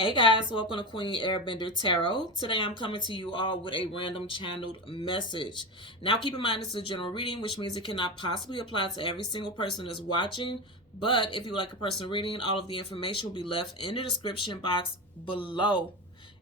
Hey guys, welcome to Queen Airbender Tarot. Today I'm coming to you all with a random channeled message. Now keep in mind this is a general reading, which means it cannot possibly apply to every single person that's watching. But if you like a person reading, all of the information will be left in the description box below.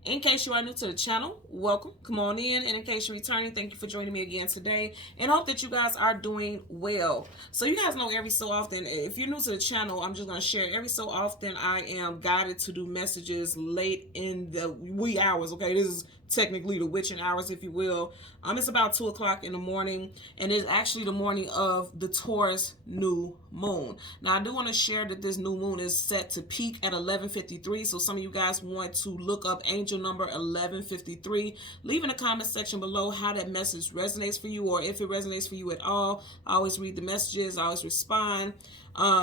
In case you are new to the channel, welcome, come on in. And in case you're returning, thank you for joining me again today and hope that you guys are doing well. So you guys know every so often, if you're new to the channel, I'm just going to share every so often I am guided to do messages late in the wee hours. Okay, this is technically the witching hours, if you will. It's about 2 o'clock in the morning, and it's actually the morning of the Taurus new moon. Now I do want to share that this new moon is set to peak at 11:53. So some of you guys want to look up angel number 1153. Leave in the comment section below how that message resonates for you, or if it resonates for you at all. I always read the messages, I always respond.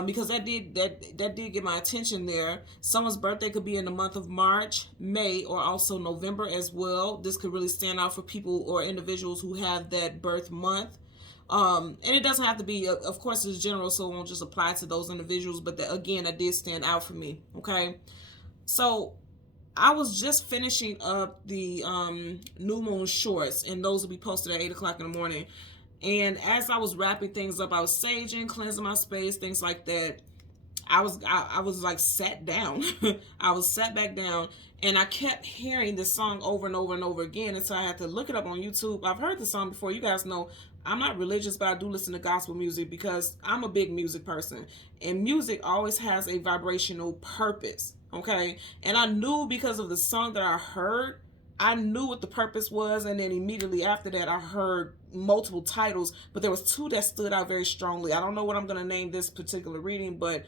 Because that did get my attention there. Someone's birthday could be in the month of March, May, or also November as well. This could really stand out for people or individuals who have that birth month. And it doesn't have to be, of course, it's general, so it won't just apply to those individuals. But again, that did stand out for me. Okay, so I was just finishing up the new moon shorts, and those will be posted at 8 o'clock in the morning. And as I was wrapping things up, I was saging, cleansing my space, things like that. I was like sat down. I was sat back down, and I kept hearing this song over and over and over again until I had to look it up on YouTube. I've heard the song before. You guys know I'm not religious, but I do listen to gospel music because I'm a big music person. And music always has a vibrational purpose, okay? And I knew because of the song that I heard, I knew what the purpose was, and then immediately after that I heard multiple titles, but there was two that stood out very strongly. I don't know what I'm going to name this particular reading, but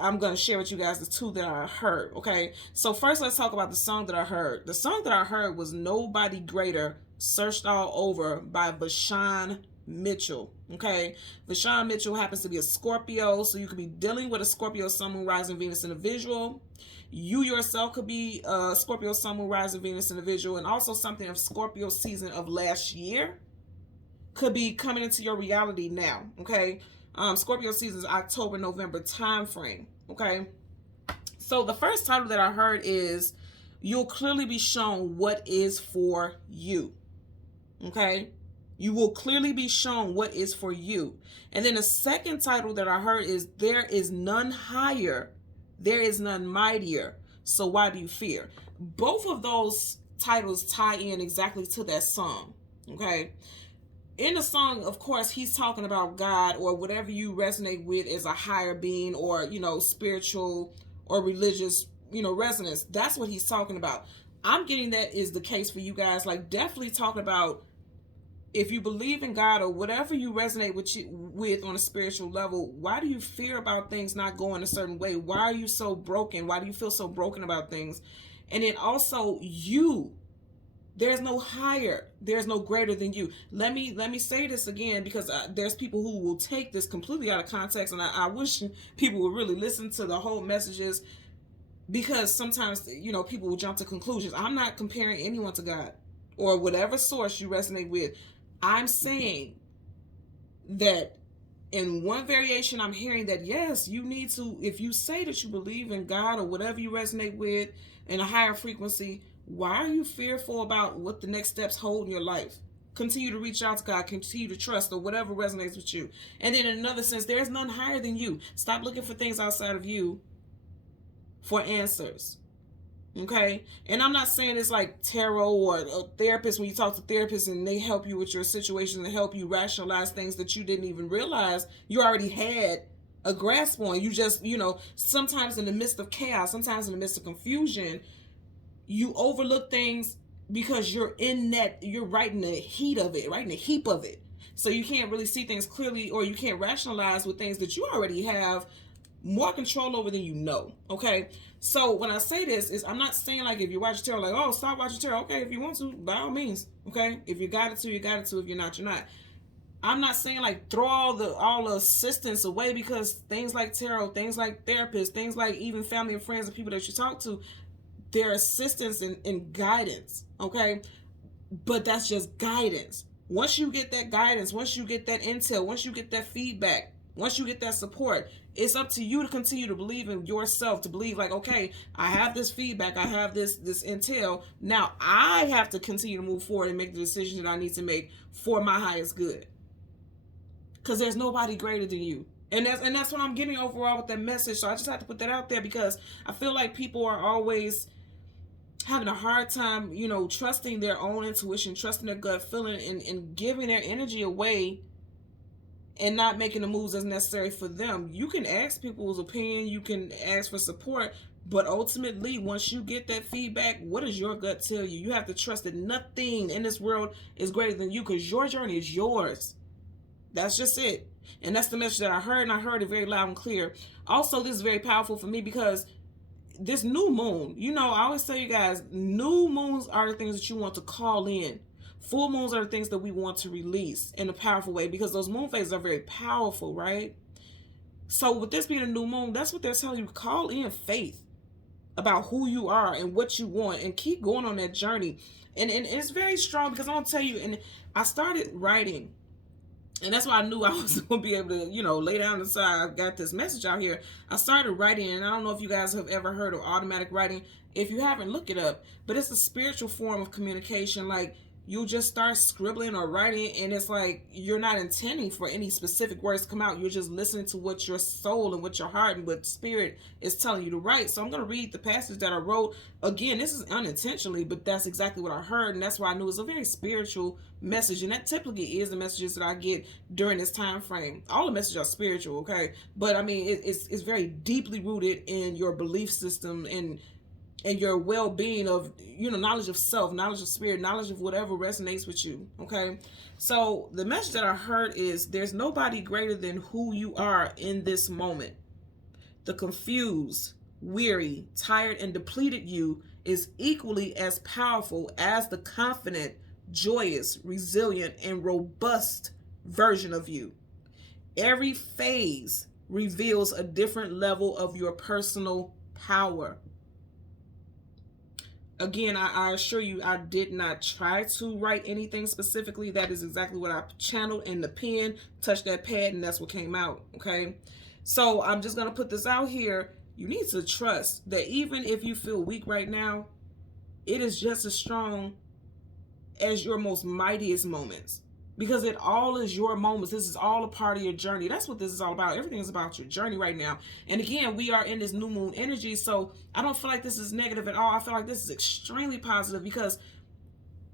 I'm going to share with you guys the two that I heard, okay? So first let's talk about the song that I heard. The song that I heard was Nobody Greater, Searched All Over by Vashawn Mitchell, okay? Vashawn Mitchell happens to be a Scorpio, so you could be dealing with a Scorpio Sun, Moon, Rising, Venus individual. You yourself could be a Scorpio Sun, Moon, Rising, Venus individual, and also something of Scorpio season of last year could be coming into your reality now, okay? Scorpio season is October, November time frame, okay? So the first title that I heard is you'll clearly be shown what is for you, okay? You will clearly be shown what is for you. And then the second title that I heard is there is none higher, there is none mightier, so why do you fear? Both of those titles tie in exactly to that song, okay? In the song, of course, he's talking about God or whatever you resonate with as a higher being, or, you know, spiritual or religious, you know, resonance. That's what he's talking about. I'm getting that is the case for you guys. Like, definitely talking about if you believe in God or whatever you resonate with on a spiritual level, why do you fear about things not going a certain way? Why are you so broken? Why do you feel so broken about things? And then also there's no higher, there's no greater than you. Let me say this again, because there's people who will take this completely out of context, and I wish people would really listen to the whole messages, because sometimes, you know, people will jump to conclusions. I'm not comparing anyone to God or whatever source you resonate with. I'm saying that in one variation, I'm hearing that, yes, you need to, if you say that you believe in God or whatever you resonate with in a higher frequency, why are you fearful about what the next steps hold in your life? Continue to reach out to God, continue to trust, or whatever resonates with you. And then in another sense, there's none higher than you. Stop looking for things outside of you for answers. Okay? And I'm not saying it's like tarot or a therapist, when you talk to therapists and they help you with your situation and help you rationalize things that you didn't even realize you already had a grasp on. You just, you know, sometimes in the midst of chaos, sometimes in the midst of confusion, you overlook things because you're right in the heat of it, right in the heap of it. So you can't really see things clearly, or you can't rationalize with things that you already have more control over than you know, okay? So when I say this, is I'm not saying like if you watch tarot, like, oh, stop watching tarot. Okay, if you want to, by all means, okay? If you got it to, you got it to. If you're not, you're not. I'm not saying like throw all the assistance away, because things like tarot, things like therapists, things like even family and friends and people that you talk to, their assistance and guidance, okay? But that's just guidance. Once you get that guidance, once you get that intel, once you get that feedback, once you get that support, it's up to you to continue to believe in yourself, to believe like, okay, I have this feedback, I have this intel. Now I have to continue to move forward and make the decisions that I need to make for my highest good. Because there's nobody greater than you. And that's what I'm getting overall with that message. So I just have to put that out there, because I feel like people are always having a hard time, trusting their own intuition, trusting their gut feeling, and giving their energy away and not making the moves that's necessary for them. You can ask people's opinion, you can ask for support, but ultimately, once you get that feedback, what does your gut tell you? You have to trust that nothing in this world is greater than you, because your journey is yours. That's just it. And that's the message that I heard, and I heard it very loud and clear. Also, this is very powerful for me, because this new moon, I always tell you guys, new moons are the things that you want to call in. Full moons are the things that we want to release in a powerful way, because those moon phases are very powerful, right? So with this being a new moon, that's what they're telling you. Call in faith about who you are and what you want, and keep going on that journey. And it's very strong, because I'm going to tell you, and I started writing, and that's why I knew I was going to be able to, lay down and say, I got this message out here. I started writing, and I don't know if you guys have ever heard of automatic writing. If you haven't, look it up. But it's a spiritual form of communication. Like, you just start scribbling or writing, and it's like you're not intending for any specific words to come out. You're just listening to what your soul and what your heart and what spirit is telling you to write. So I'm going to read the passage that I wrote. Again, this is unintentionally, but that's exactly what I heard, and that's why I knew it was a very spiritual message. And that typically is the messages that I get during this time frame. All the messages are spiritual, okay? But I mean, it's very deeply rooted in your belief system and your well-being of, knowledge of self, knowledge of spirit, knowledge of whatever resonates with you, okay? So the message that I heard is, there's nobody greater than who you are in this moment. The confused, weary, tired, and depleted you is equally as powerful as the confident, joyous, resilient, and robust version of you. Every phase reveals a different level of your personal power. Again, I assure you, I did not try to write anything specifically. That is exactly what I channeled in the pen, touched that pad, and that's what came out, okay? So I'm just going to put this out here. You need to trust that even if you feel weak right now, it is just as strong as your most mightiest moments. Because it all is your moments. This is all a part of your journey. That's what this is all about. Everything is about your journey right now. And again, we are in this new moon energy, so I don't feel like this is negative at all. I feel like this is extremely positive, because,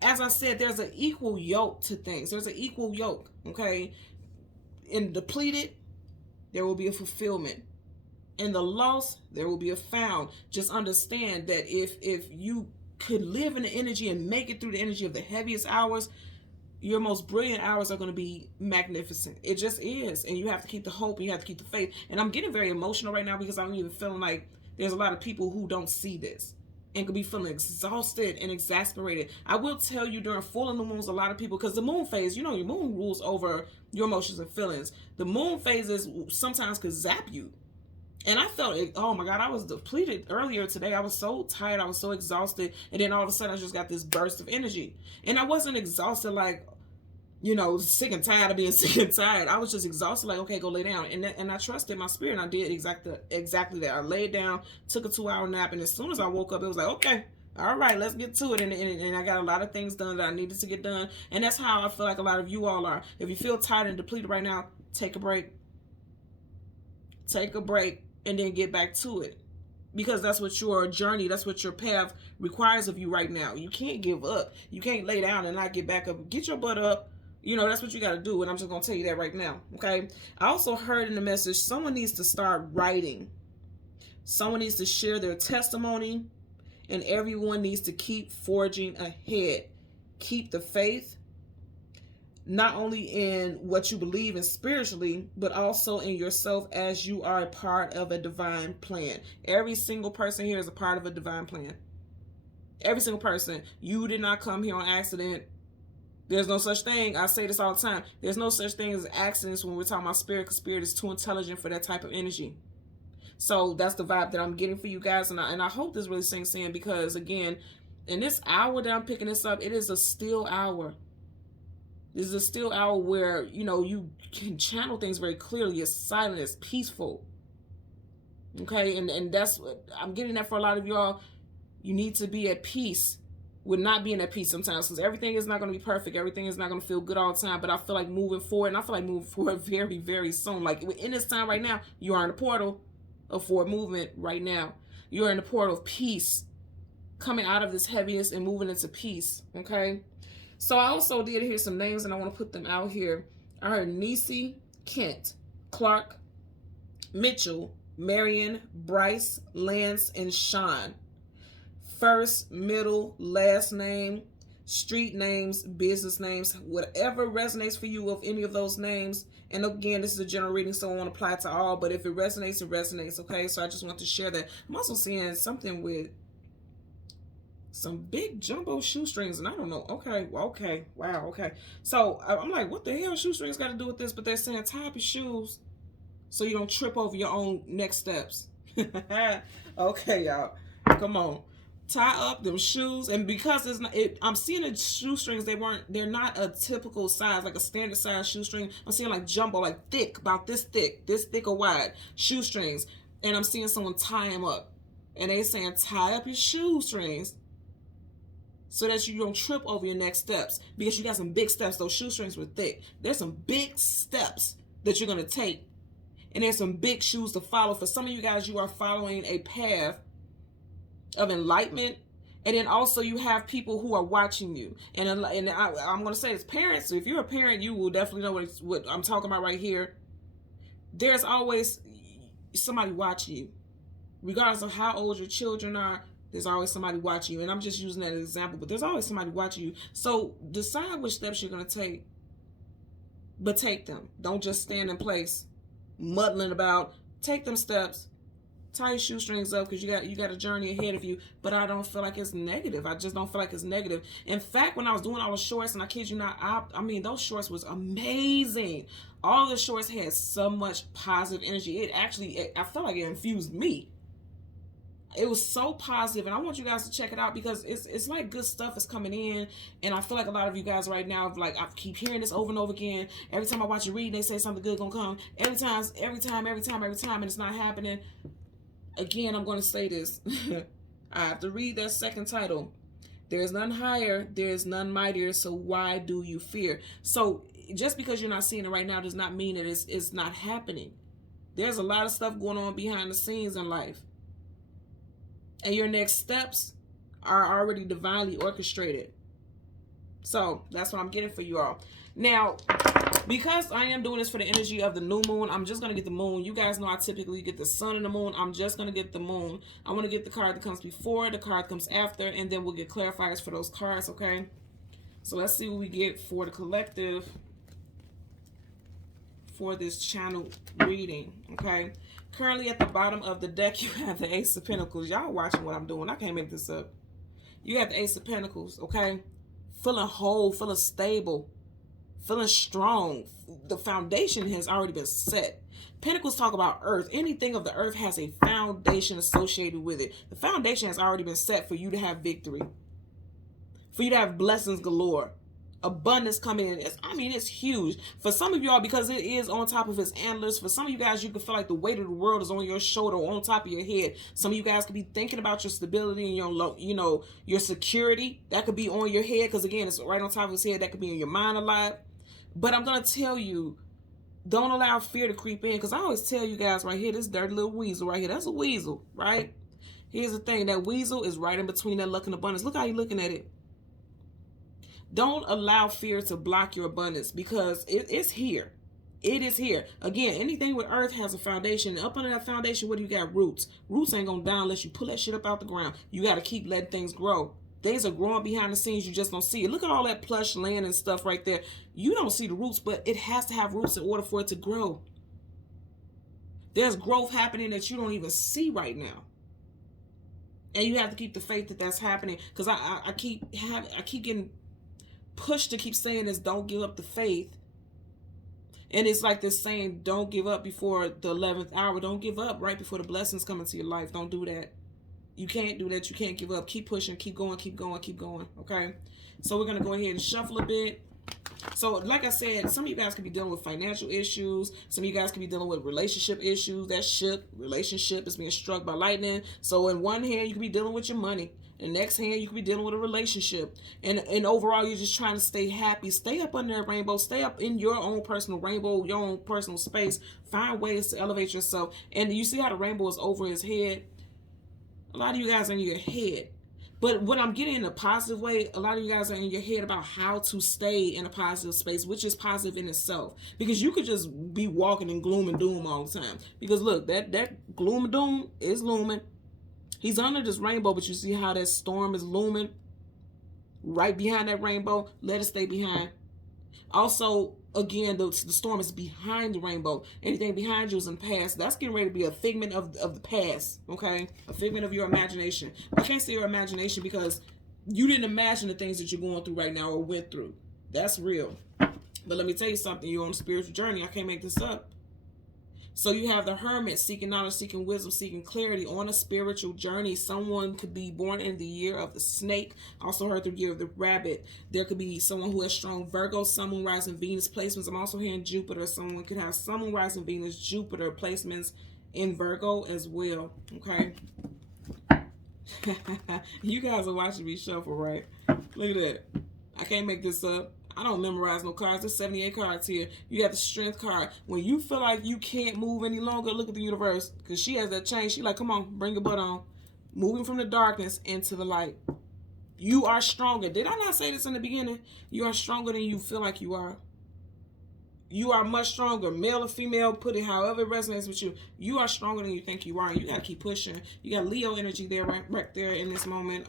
as I said, there's an equal yoke to things. There's an equal yoke, okay? In depleted, there will be a fulfillment. In the loss, there will be a found. Just understand that if you could live in the energy and make it through the energy of the heaviest hours, your most brilliant hours are going to be magnificent. It just is. And you have to keep the hope, and you have to keep the faith. And I'm getting very emotional right now, because I'm even feeling like there's a lot of people who don't see this and could be feeling exhausted and exasperated. I will tell you, during full and new moons, a lot of people, because the moon phase, your moon rules over your emotions and feelings. The moon phases sometimes could zap you. And I felt, oh my God, I was depleted earlier today. I was so tired. I was so exhausted. And then all of a sudden, I just got this burst of energy. And I wasn't exhausted like, sick and tired of being sick and tired. I was just exhausted, like, okay, go lay down. And I trusted my spirit, and I did exactly that. I laid down, took a 2-hour nap, and as soon as I woke up, it was like, okay, all right, let's get to it. And I got a lot of things done that I needed to get done. And that's how I feel like a lot of you all are. If you feel tired and depleted right now, take a break. Take a break, and then get back to it. Because that's what your journey, that's what your path requires of you right now. You can't give up. You can't lay down and not get back up. Get your butt up. That's what you got to do, and I'm just going to tell you that right now, okay? I also heard in the message, someone needs to start writing. Someone needs to share their testimony, and everyone needs to keep forging ahead. Keep the faith, not only in what you believe in spiritually, but also in yourself, as you are a part of a divine plan. Every single person here is a part of a divine plan. Every single person. You did not come here on accident. There's no such thing. I say this all the time. There's no such thing as accidents when we're talking about spirit, because spirit is too intelligent for that type of energy. So that's the vibe that I'm getting for you guys. And I hope this really sinks in, because, again, in this hour that I'm picking this up, it is a still hour. This is a still hour where, you can channel things very clearly. It's silent. It's peaceful. Okay, and that's what I'm getting that for a lot of y'all. You need to be at peace with not being at peace sometimes, because everything is not going to be perfect. Everything is not going to feel good all the time. But I feel like moving forward, and I feel like moving forward very, very soon. Like in this time right now, you are in the portal of forward movement right now. You're in the portal of peace, coming out of this heaviness and moving into peace. Okay, so I also did hear some names, and I want to put them out here. I heard Nisi, Kent, Clark, Mitchell, Marion, Bryce, Lance, and Sean. First, middle, last name, street names, business names, whatever resonates for you of any of those names. And again, this is a general reading, so I won't apply to all, but if it resonates, it resonates, okay? So I just want to share that. I'm also seeing something with some big jumbo shoestrings, and I don't know. Okay, wow, okay. So I'm like, what the hell shoestrings got to do with this? But they're saying tie up your shoes so you don't trip over your own next steps. Okay, y'all, come on. Tie up them shoes, and because it's not, I'm seeing the shoestrings. They're not a typical size, like a standard size shoestring. I'm seeing like jumbo, like thick, about this thick or wide shoestrings, and I'm seeing someone tie them up, and they saying tie up your shoestrings so that you don't trip over your next steps, because you got some big steps. Those shoestrings were thick. There's some big steps that you're gonna take, and there's some big shoes to follow. For some of you guys, you are following a path of enlightenment, and then also you have people who are watching you, and I'm going to say as parents, if you're a parent, you will definitely know what I'm talking about right here. There's always somebody watching you, regardless of how old your children are. There's always somebody watching you, and I'm just using that as an example, but there's always somebody watching you. So decide which steps you're going to take, but take them. Don't just stand in place muddling about. Take them steps. Tie your shoestrings up, because you got a journey ahead of you. But I don't feel like it's negative. I just don't feel like it's negative. In fact, when I was doing all the shorts, and I kid you not, I mean, those shorts was amazing. All the shorts had so much positive energy. I felt like it infused me. It was so positive, and I want you guys to check it out, because it's like good stuff is coming in, and I feel like a lot of you guys right now, like, I keep hearing this over and over again. Every time I watch a read, they say something good gonna come. Every time, and it's not happening. Again, I'm going to say this. I have to read that second title. There is none higher, there is none mightier, so why do you fear? So just because you're not seeing it right now does not mean that it's not happening. There's a lot of stuff going on behind the scenes in life. And your next steps are already divinely orchestrated. So that's what I'm getting for you all. Now, because I am doing this for the energy of the new moon, I'm just going to get the moon. You guys know I typically get the sun and the moon. I'm just going to get the moon. I want to get the card that comes before, the card that comes after, and then we'll get clarifiers for those cards, okay? So let's see what we get for the collective for this channel reading, okay? Currently at the bottom of the deck, you have the Ace of Pentacles. Y'all watching what I'm doing. I can't make this up. You have the Ace of Pentacles, okay? Feeling whole, feeling stable, feeling strong. The foundation has already been set. Pentacles talk about earth. Anything of the earth has a foundation associated with it. The foundation has already been set for you to have victory, for you to have blessings galore, abundance coming in. It's huge. For some of y'all, because it is on top of its antlers. For some of you guys, you can feel like the weight of the world is on your shoulder or on top of your head. Some of you guys could be thinking about your stability and your security. That could be on your head, because again, it's right on top of his head. That could be in your mind a lot. But I'm going to tell you, don't allow fear to creep in, because I always tell you guys right here, this dirty little weasel right here, that's a weasel, right? Here's the thing, that weasel is right in between that luck and abundance. Look how you're looking at it. Don't allow fear to block your abundance, because it's here. It is here. Again, anything with earth has a foundation. Up under that foundation, what do you got? Roots. Roots ain't going to die unless you pull that shit up out the ground. You got to keep letting things grow. Things are growing behind the scenes. You just don't see it. Look at all that plush land and stuff right there. You don't see the roots, but it has to have roots in order for it to grow. There's growth happening that you don't even see right now. And you have to keep the faith that that's happening. Because I keep getting pushed to keep saying this, don't give up the faith. And it's like this saying, don't give up before the 11th hour. Don't give up right before the blessings come into your life. Don't do that. You can't do that. You can't give up. Keep pushing. Keep going. Keep going. Keep going. Okay? So we're going to go ahead and shuffle a bit. So, like I said, some of you guys could be dealing with financial issues. Some of you guys could be dealing with relationship issues. That relationship is being struck by lightning. So, in one hand, you could be dealing with your money. In the next hand, you could be dealing with a relationship. And overall, you're just trying to stay happy. Stay up under that rainbow. Stay up in your own personal rainbow, your own personal space. Find ways to elevate yourself. And you see how the rainbow is over his head? A lot of you guys are in your head. But what I'm getting in a positive way, a lot of you guys are in your head about how to stay in a positive space, which is positive in itself. Because you could just be walking in gloom and doom all the time. Because look, that gloom and doom is looming. He's under this rainbow, but you see how that storm is looming right behind that rainbow? Let it stay behind. Also, again, the storm is behind the rainbow. Anything behind you is in the past. That's getting ready to be a figment of the past, okay? A figment of your imagination. I can't say your imagination because you didn't imagine the things that you're going through right now or went through. That's real. But let me tell you something. You're on a spiritual journey. I can't make this up. So you have the hermit seeking knowledge, seeking wisdom, seeking clarity on a spiritual journey. Someone could be born in the year of the snake. Also heard the year of the rabbit. There could be someone who has strong Virgo, Sun, Moon, Rising, Venus placements. I'm also hearing Jupiter. Someone could have Sun, Moon, Rising, Venus, Jupiter placements in Virgo as well. Okay. You guys are watching me shuffle, right? Look at that. I can't make this up. I don't memorize no cards. There's 78 cards here. You got the strength card. When you feel like you can't move any longer, look at the universe. Because she has that change. She like, come on, bring your butt on. Moving from the darkness into the light. You are stronger. Did I not say this in the beginning? You are stronger than you feel like you are. You are much stronger. Male or female, put it however it resonates with you. You are stronger than you think you are. And you got to keep pushing. You got Leo energy there, right there in this moment.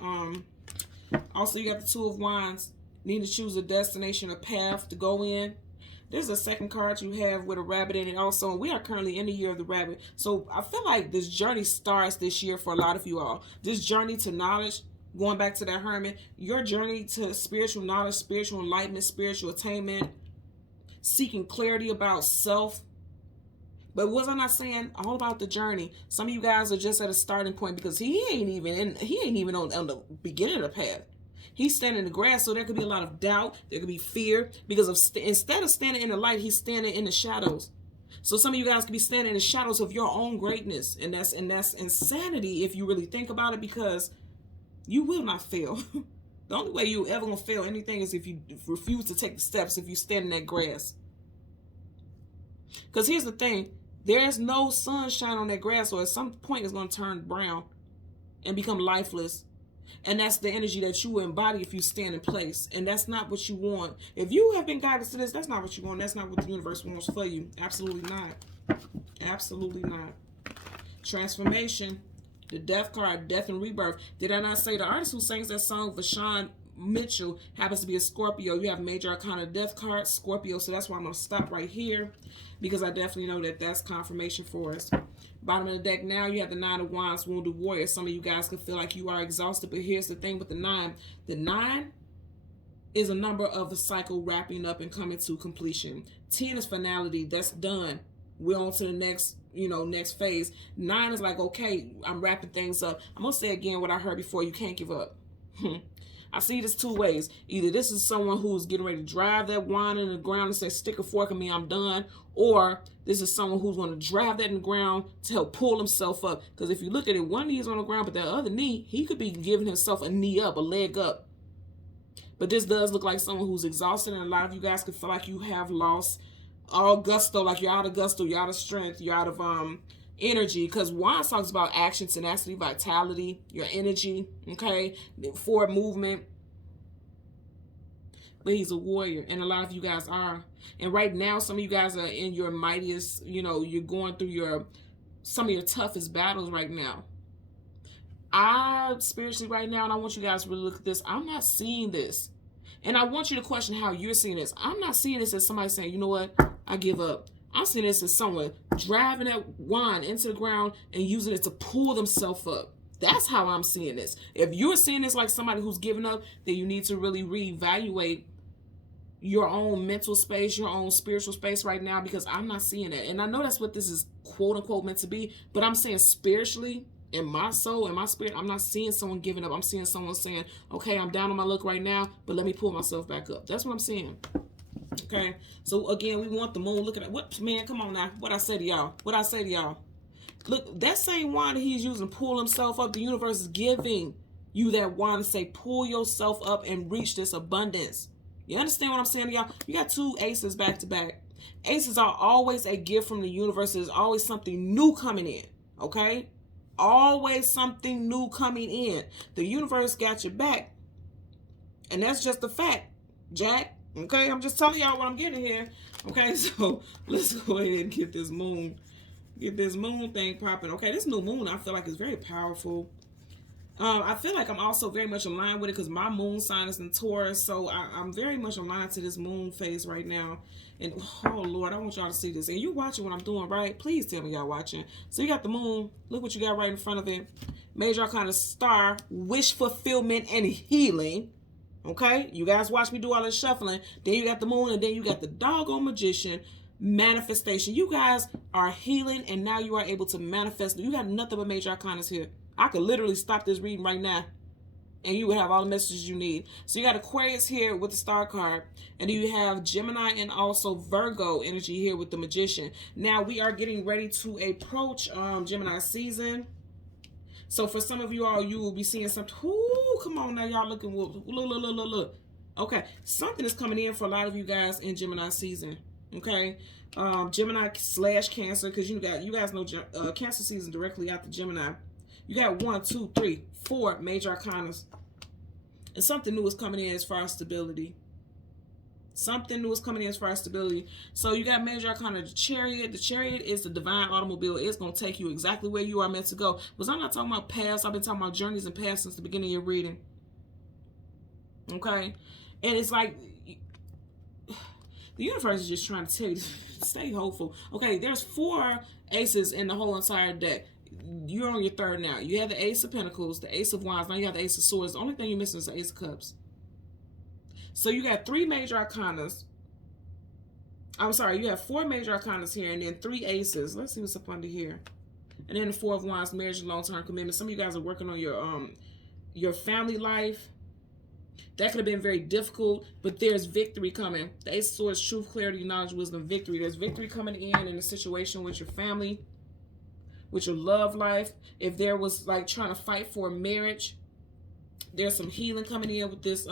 Also, you got the Two of Wands. Need to choose a destination, a path to go in. There's a second card you have with a rabbit in it also. And we are currently in the year of the rabbit. So I feel like this journey starts this year for a lot of you all. This journey to knowledge, going back to that hermit, your journey to spiritual knowledge, spiritual enlightenment, spiritual attainment, seeking clarity about self. But was I not saying all about the journey? Some of you guys are just at a starting point because he ain't even on the beginning of the path. He's standing in the grass, so there could be a lot of doubt. There could be fear because instead of standing in the light, he's standing in the shadows. So some of you guys could be standing in the shadows of your own greatness, and that's insanity if you really think about it, because you will not fail. The only way you ever gonna fail anything is if you refuse to take the steps. If you stand in that grass, because here's the thing: there is no sunshine on that grass, so at some point it's gonna turn brown and become lifeless. And that's the energy that you embody if you stand in place. And that's not what you want. If you have been guided to this, that's not what you want. That's not what the universe wants for you. Absolutely not. Absolutely not. Transformation. The death card, death and rebirth. Did I not say the artist who sings that song, Vashawn Mitchell, happens to be a Scorpio? You have major arcana death card, Scorpio. So that's why I'm going to stop right here, because I definitely know that that's confirmation for us. Bottom of the deck now, you have the Nine of Wands, Wounded Warrior. Some of you guys can feel like you are exhausted, but here's the thing with the 9. The 9 is a number of a cycle wrapping up and coming to completion. 10 is finality. That's done. We're on to the next, next phase. 9 is like, okay, I'm wrapping things up. I'm going to say again what I heard before. You can't give up. I see this two ways. Either this is someone who's getting ready to drive that wine in the ground and say, stick a fork in me, I'm done. Or this is someone who's going to drive that in the ground to help pull himself up. Because if you look at it, one knee is on the ground, but that other knee, he could be giving himself a knee up, a leg up. But this does look like someone who's exhausted, and a lot of you guys could feel like you have lost all gusto, like you're out of gusto, you're out of strength, you're out of energy. Because Wands talks about action, tenacity, vitality, your energy, okay, forward movement. But he's a warrior, and a lot of you guys are. And right now, some of you guys are in your mightiest, you're going through some of your toughest battles right now. Spiritually right now, and I want you guys to really look at this, I'm not seeing this. And I want you to question how you're seeing this. I'm not seeing this as somebody saying, you know what, I give up. I'm seeing this as someone driving that wine into the ground and using it to pull themselves up. That's how I'm seeing this. If you're seeing this like somebody who's giving up, then you need to really reevaluate your own mental space, your own spiritual space right now, because I'm not seeing it. And I know that's what this is quote unquote meant to be, but I'm saying spiritually, in my soul, in my spirit, I'm not seeing someone giving up. I'm seeing someone saying, okay, I'm down on my luck right now, but let me pull myself back up. That's what I'm seeing. Okay, so again, we want the moon. Look at that. What, man, come on now. What I say to y'all? What I say to y'all? Look, that same wand that he's using to pull himself up, the universe is giving you that wand to say, pull yourself up and reach this abundance. You understand what I'm saying to y'all? You got two aces back to back. Aces are always a gift from the universe. There's always something new coming in, okay? Always something new coming in. The universe got your back, and that's just a fact, Jack. Okay, I'm just telling y'all what I'm getting here. Okay, so let's go ahead and get this moon thing popping. Okay, this new moon, I feel like is very powerful. I feel like I'm also very much aligned with it because my moon sign is in Taurus, so I'm very much aligned to this moon phase right now. And oh Lord, I want y'all to see this. And you watching what I'm doing, right? Please tell me y'all watching. So you got the moon. Look what you got right in front of it. Major arcana star, wish fulfillment and healing. Okay, you guys watch me do all this shuffling. Then you got the moon, and then you got the doggone magician, manifestation. You guys are healing, and now you are able to manifest. You got nothing but major arcanas here. I could literally stop this reading right now, and you would have all the messages you need. So you got Aquarius here with the star card, and then you have Gemini and also Virgo energy here with the magician. Now we are getting ready to approach Gemini season. So for some of you all, you will be seeing something. Ooh, come on now, y'all looking. Look. Okay, something is coming in for a lot of you guys in Gemini season. Okay, Gemini / Cancer, because you guys know Cancer season directly after Gemini. You got 1, 2, 3, 4 major arcanas, and something new is coming in as far as stability. Something new is coming in as far as stability. So you got major arcana, the chariot. The chariot is the divine automobile. It's going to take you exactly where you are meant to go. But I'm not talking about past. I've been talking about journeys and past since the beginning of your reading. Okay? And it's like the universe is just trying to tell you, stay hopeful. Okay, there's 4 aces in the whole entire deck. You're on your third now. You have the Ace of Pentacles, the Ace of Wands. Now you have the Ace of Swords. The only thing you're missing is the Ace of Cups. So you got 3 major arcanas. I'm sorry, you have 4 major arcanas here, and then 3 aces. Let's see what's up under here. And then the 4 of Wands, marriage and long-term commitment. Some of you guys are working on your family life. That could have been very difficult, but there's victory coming. The Ace of Swords, truth, clarity, knowledge, wisdom, victory. There's victory coming in a situation with your family, with your love life. If there was like trying to fight for a marriage, there's some healing coming in with this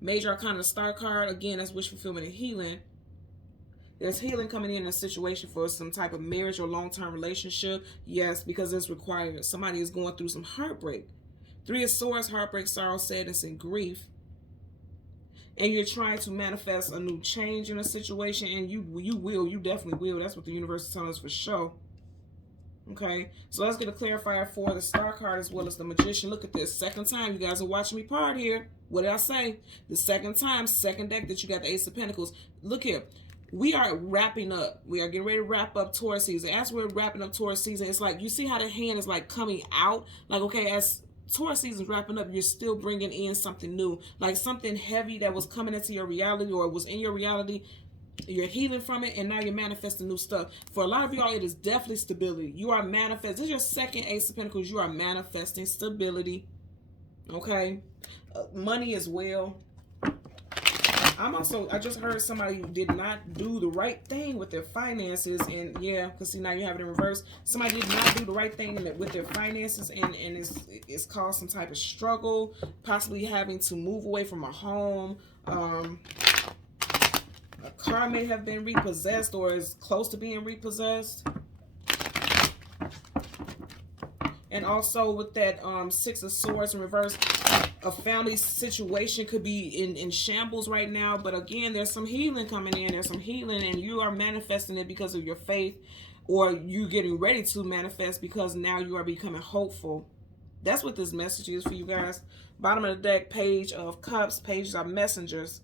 major arcana star card. Again, that's wish fulfillment and healing. There's healing coming in a situation for some type of marriage or long-term relationship. Yes, because it's required. Somebody is going through some heartbreak. 3 of Swords, heartbreak, sorrow, sadness, and grief. And you're trying to manifest a new change in a situation, and you definitely will. That's what the universe is telling us for sure. Okay, so let's get a clarifier for the star card as well as the magician. Look at this. Second time you guys are watching me part here. What did I say? The second time, second deck that you got the Ace of Pentacles. Look here. We are wrapping up. We are getting ready to wrap up Taurus season. As we're wrapping up Taurus season, it's like you see how the hand is like coming out. Like, okay, as Taurus season is wrapping up, you're still bringing in something new. Like something heavy that was coming into your reality or was in your reality. You're healing from it, and now you're manifesting new stuff. For a lot of y'all, it is definitely stability. You are manifesting. This is your second Ace of Pentacles. You are manifesting stability. Okay? Money as well. I just heard somebody did not do the right thing with their finances, and yeah, because see, now you have it in reverse. Somebody did not do the right thing with their finances, and it's caused some type of struggle, possibly having to move away from a home. A car may have been repossessed or is close to being repossessed. And also with that 6 of Swords in reverse, a family situation could be in shambles right now. But again, there's some healing coming in. There's some healing, and you are manifesting it because of your faith, or you getting ready to manifest because now you are becoming hopeful. That's what this message is for you guys. Bottom of the deck, Page of Cups. Pages are messengers.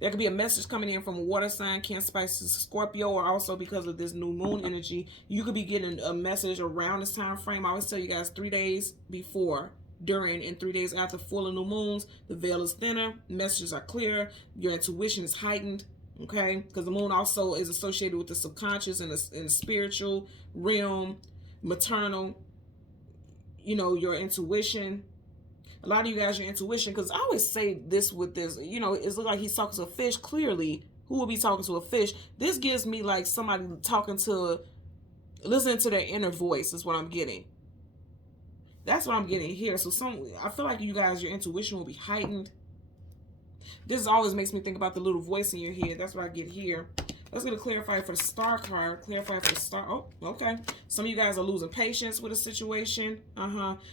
There could be a message coming in from a water sign, Cancer, Pisces, Scorpio, or also because of this new moon energy, you could be getting a message around this time frame. I always tell you guys 3 days before, during, and 3 days after full and new moons. The veil is thinner, messages are clear, your intuition is heightened, okay? Because the moon also is associated with the subconscious and the spiritual realm, maternal, you know, your intuition. A lot of you guys, your intuition, because I always say this with this, you know, it's like he's talking to a fish clearly, Who will be talking to a fish? This gives me like somebody listening to their inner voice is what I'm getting. That's what I'm getting here. So I feel like you guys, your intuition will be heightened. This always makes me think about the little voice in your head. That's what I get here. Let's get a clarify for the star card. Clarify for the star. Oh, okay. Some of you guys are losing patience with a situation.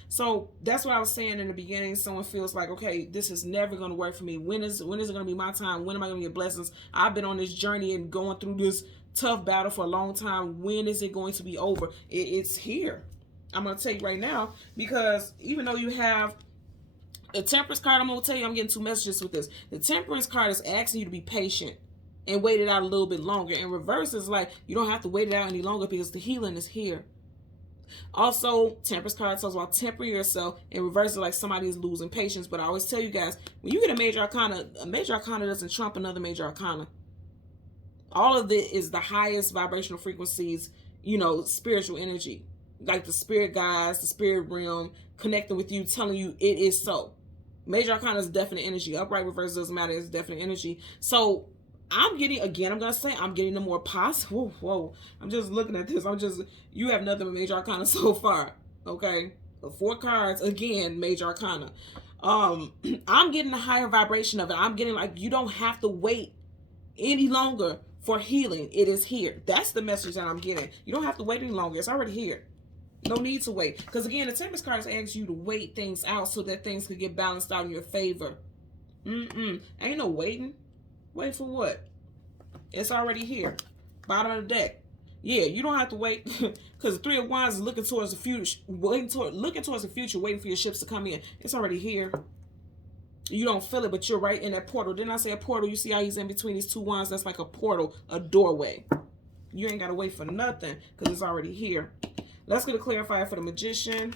So that's what I was saying in the beginning. Someone feels like, okay, this is never going to work for me. When is it going to be my time? When am I going to get blessings? I've been on this journey and going through this tough battle for a long time. When is it going to be over? It's here. I'm going to tell you right now, because even though you have the Temperance card, I'm going to tell you, I'm getting two messages with this. The Temperance card is asking you to be patient and wait it out a little bit longer. In reverse is like, you don't have to wait it out any longer because the healing is here. Also, Temperance card talks about tempering yourself. In reverse is like somebody is losing patience. But I always tell you guys, when you get a major arcana doesn't trump another major arcana. All of it is the highest vibrational frequencies, spiritual energy. Like the spirit guides, the spirit realm, connecting with you, telling you it is so. Major arcana is definite energy. Upright reverse doesn't matter, it's definite energy. So I'm getting the more positive. Whoa. I'm just looking at this. You have nothing but major arcana so far. Okay. 4 cards, again, major arcana. I'm getting a higher vibration of it. I'm getting like, you don't have to wait any longer for healing. It is here. That's the message that I'm getting. You don't have to wait any longer. It's already here. No need to wait. Because again, the Temperance card asks you to wait things out so that things could get balanced out in your favor. Ain't no waiting. Wait for what? It's already here. Bottom of the deck. Yeah, you don't have to wait. Because the 3 of Wands is looking towards the future, waiting for your ships to come in. It's already here. You don't feel it, but you're right in that portal. Didn't I say a portal? You see how he's in between these 2 wands? That's like a portal, a doorway. You ain't got to wait for nothing because it's already here. Let's get a clarifier for the Magician.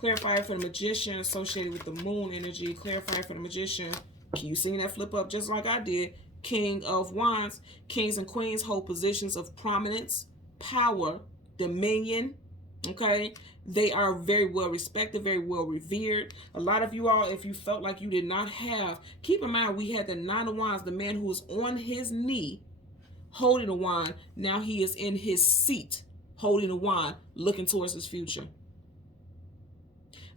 Clarifier for the Magician associated with the moon energy. Clarifier for the Magician. You seen that flip up just like I did. King of Wands. Kings and queens hold positions of prominence, power, dominion. Okay? They are very well respected, very well revered. A lot of you all, if you felt like you did not have, keep in mind we had the 9 of Wands, the man who was on his knee holding a wand. Now he is in his seat holding a wand, looking towards his future.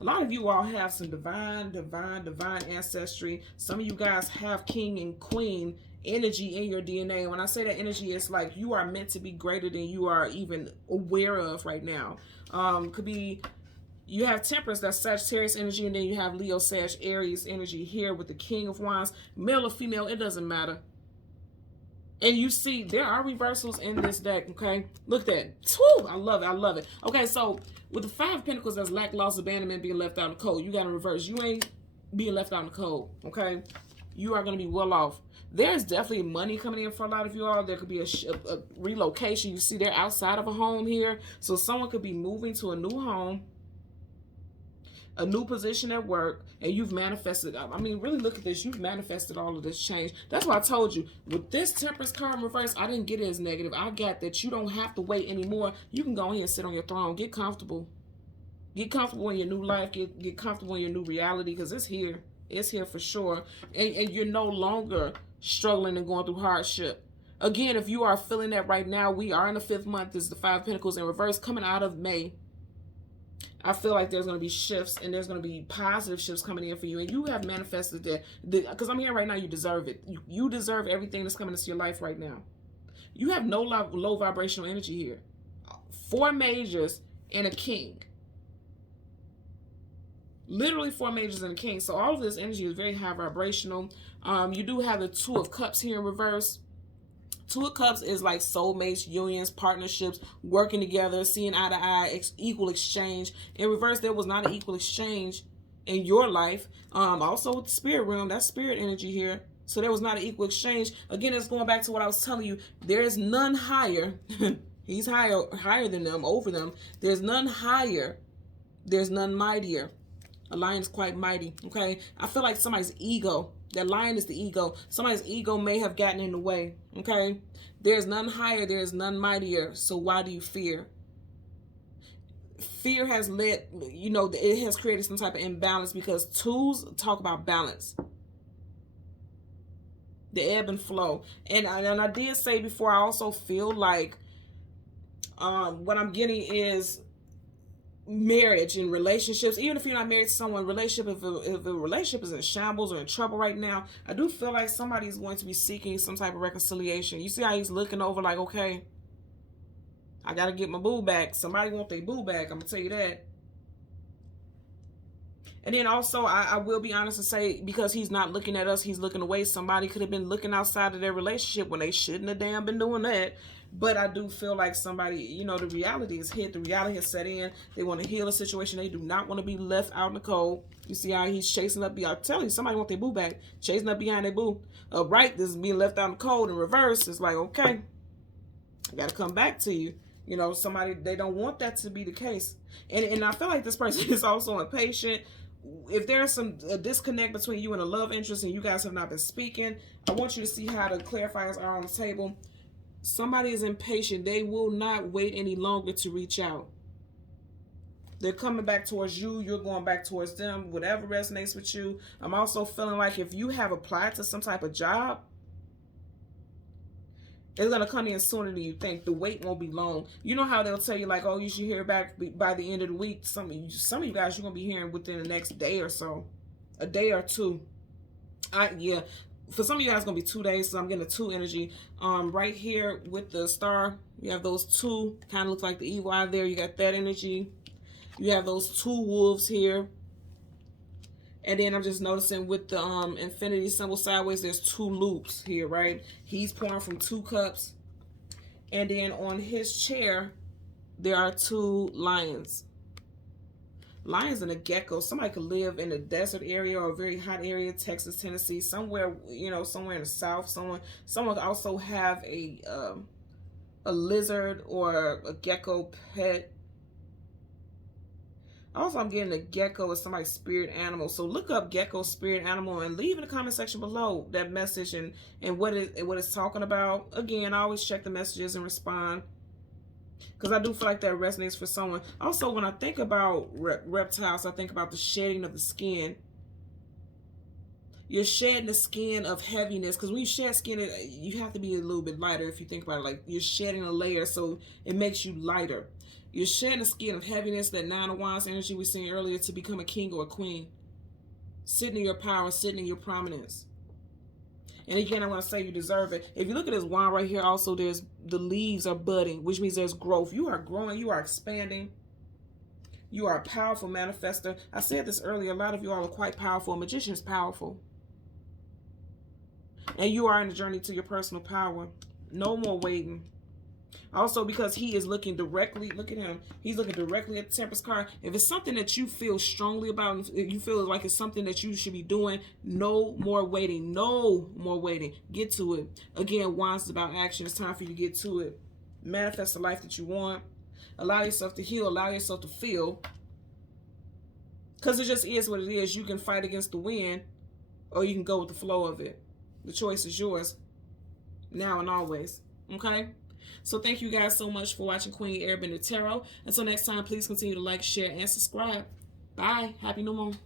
A lot of you all have some divine ancestry. Some of you guys have king and queen energy in your DNA. When I say that energy, it's like you are meant to be greater than you are even aware of right now. Could be you have Temperance, that's Sagittarius energy, and then you have Leo, Sag, Aries energy here with the King of Wands. Male or female, it doesn't matter. And you see, there are reversals in this deck, okay? Look at that. Woo, I love it. Okay, so with the 5 of Pentacles, that's lack, loss, abandonment, being left out in the cold. You got to reverse. You ain't being left out in the cold, okay? You are going to be well off. There's definitely money coming in for a lot of you all. There could be a relocation. You see, they're outside of a home here. So someone could be moving to a new home, a new position at work, and you've manifested. I mean, really look at this. You've manifested all of this change. That's why I told you, with this Temperance card in reverse, I didn't get it as negative. I got that you don't have to wait anymore. You can go ahead and sit on your throne. Get comfortable. Get comfortable in your new life. Get comfortable in your new reality, because it's here. It's here for sure. And you're no longer struggling and going through hardship. Again, if you are feeling that right now, we are in the 5th month. This is the 5 of Pentacles in reverse coming out of May. I feel like there's going to be shifts, and there's going to be positive shifts coming in for you. And you have manifested that. Because I'm here right now, you deserve it. You deserve everything that's coming into your life right now. You have no low vibrational energy here. 4 majors and a king. Literally 4 majors and a king. So all of this energy is very high vibrational. You do have the 2 of Cups here in reverse. 2 of Cups is like soulmates, unions, partnerships, working together, seeing eye to eye, equal exchange. In reverse, there was not an equal exchange in your life. Also with the spirit realm, that's spirit energy here. So there was not an equal exchange. Again, it's going back to what I was telling you. There is none higher. He's higher than them, over them. There's none higher. There's none mightier. A lion is quite mighty, okay? I feel like somebody's ego, that lion is the ego. Somebody's ego may have gotten in the way, okay? There's none higher, there's none mightier, so why do you fear? Fear has led, it has created some type of imbalance, because 2s talk about balance. the ebb and flow. And I did say before, I also feel like what I'm getting is marriage and relationships. Even if you're not married to someone, relationship, if a relationship is in shambles or in trouble right now, I do feel like somebody is going to be seeking some type of reconciliation. You see how he's looking over like, okay, I got to get my boo back. Somebody want their boo back, I'm going to tell you that. And then also, I will be honest and say, because he's not looking at us, he's looking away. Somebody could have been looking outside of their relationship when they shouldn't have damn been doing that. But I do feel like somebody, you know, the reality is hit. The reality has set in. They want to heal a situation. They do not want to be left out in the cold. You see how he's chasing up. I'm telling you, somebody want their boo back. Chasing up behind their boo. Right, this is being left out in the cold. In reverse, it's like, okay, I got to come back to you. You know, somebody, they don't want that to be the case. And I feel like this person is also impatient. If there's a disconnect between you and a love interest and you guys have not been speaking, I want you to see how the clarifiers are on the table. Somebody is impatient. They will not wait any longer to reach out. They're coming back towards you. You're going back towards them. Whatever resonates with you. I'm also feeling like if you have applied to some type of job, it's going to come in sooner than you think. The wait won't be long. You know how they'll tell you, like, oh, you should hear back by the end of the week. Some of you guys, you're going to be hearing within the next day or so. A day or two. Yeah. For some of you guys, it's going to be 2 days, so I'm getting a 2 energy. Right here with the star, you have those 2. Kind of looks like the evil eye there. You got that energy. You have those 2 wolves here. And then I'm just noticing with the infinity symbol sideways, there's 2 loops here, right? He's pouring from 2 cups. And then on his chair, there are 2 lions. Lions and a gecko. Somebody could live in a desert area or a very hot area, Texas, Tennessee, somewhere, you know, somewhere in the South. Someone could also have a lizard or a gecko pet. Also, I'm getting a gecko as somebody's spirit animal. So look up gecko spirit animal and leave in the comment section below that message and what it's talking about. Again, I always check the messages and respond, because I do feel like that resonates for someone. Also, when I think about reptiles, I think about the shedding of the skin. You're shedding the skin of heaviness, because when you shed skin, you have to be a little bit lighter if you think about it. Like, you're shedding a layer, so it makes you lighter. You're shedding the skin of heaviness, that 9 of Wands energy we seen earlier, to become a king or a queen. Sitting in your power, sitting in your prominence. And again, I want to say you deserve it. If you look at this wand right here, also the leaves are budding, which means there's growth. You are growing. You are expanding. You are a powerful manifester. I said this earlier. A lot of you all are quite powerful. A magician is powerful. And you are in the journey to your personal power. No more waiting. Also, because he is looking directly, look at him. He's looking directly at the Temperance card. If it's something that you feel strongly about, if you feel like it's something that you should be doing, no more waiting. No more waiting. Get to it. Again, Wands is about action. It's time for you to get to it. Manifest the life that you want. Allow yourself to heal. Allow yourself to feel. Because it just is what it is. You can fight against the wind, or you can go with the flow of it. The choice is yours. Now and always. Okay? So thank you guys so much for watching Queen Airbender Tarot. Until next time, please continue to like, share, and subscribe. Bye. Happy New Moon.